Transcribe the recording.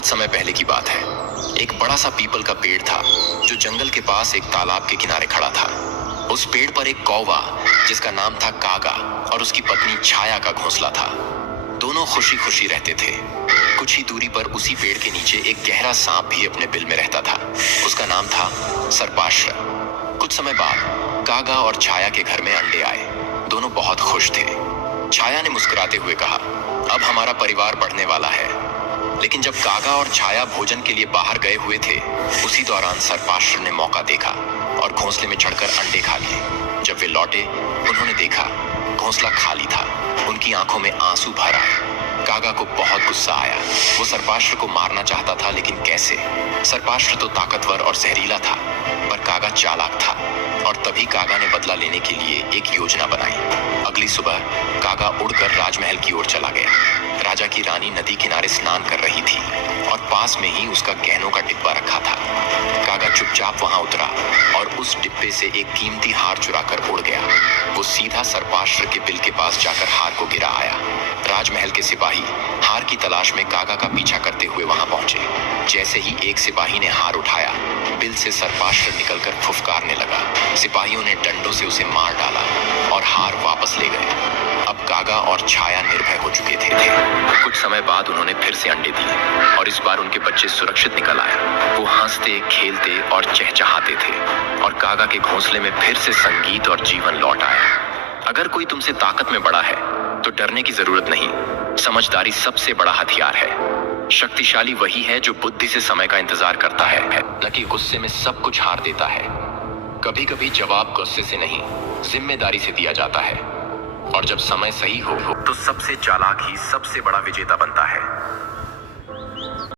बहुत समय पहले की बात है। एक बड़ा सा पीपल का पेड़ था जो जंगल के पास एक तालाब के किनारे खड़ा था। उस पेड़ पर एक कौवा जिसका नाम था कागा और उसकी पत्नी छाया का घोंसला था। दोनों खुशी खुशी रहते थे। कुछ ही दूरी पर उसी पेड़ के नीचे एक गहरा सांप भी अपने बिल में रहता था। उसका नाम था सर्पाश्र। कुछ समय बाद कागा और छाया के घर में अंडे आए। दोनों बहुत खुश थे। छाया ने मुस्कुराते हुए कहा, अब हमारा परिवार बढ़ने वाला है। लेकिन जब कागा और छाया भोजन के लिए बाहर गए हुए थे, उसी दौरान सर्पाश्र ने मौका देखा और घोंसले में चढ़कर अंडे खा लिए। जब वे लौटे, उन्होंने देखा घोंसला खाली था। उनकी आंखों में आंसू भर आए। कागा को बहुत गुस्सा आया। वो सर्पाश्र को मारना चाहता था, लेकिन कैसे? सर्पाश्र तो ताकतवर और जहरीला था, पर कागा चालाक था। और तभी कागा ने बदला लेने के लिए एक योजना बनाई। अगली सुबह कागा उड़कर राजमहल की ओर चला गया। राजा की रानी नदी किनारे स्नान कर रही थी और पास में ही उसका गहनों का डिब्बा रखा था। कागा चुपचाप वहां उतरा और उस डिब्बे से एक कीमती हार चुराकर उड़ गया। वो सीधा सर्पाश्र के बिल के पास जाकर हार को गिरा आया। राजमहल के सिपाही हार की तलाश में कागा का पीछा करते हुए वहां पहुंचे। जैसे ही एक सिपाही ने हार उठाया, बिल से सर्पाश्र निकलकर फुफकारने लगा। सिपाहियों ने डंडों से उसे मार डाला और हार वापस ले गए। अब कागा और छाया निर्भय हो चुके थे। कुछ समय बाद उन्होंने फिर से अंडे दिए और इस बार उनके बच्चे सुरक्षित निकल आए। वो हंसते, खेलते और चहचहाते थे और कागा के घोंसले में फिर से संगीत और जीवन लौट आया। अगर कोई तुमसे ताकत में बड़ा है तो डरने की जरूरत नहीं। समझदारी सबसे बड़ा हथियार है। शक्तिशाली वही है जो बुद्धि से समय का इंतजार करता है, न कि गुस्से में सब कुछ हार देता है। कभी कभी जवाब गुस्से से नहीं, जिम्मेदारी से दिया जाता है। और जब समय सही हो तो सबसे चालाक ही सबसे बड़ा विजेता बनता है।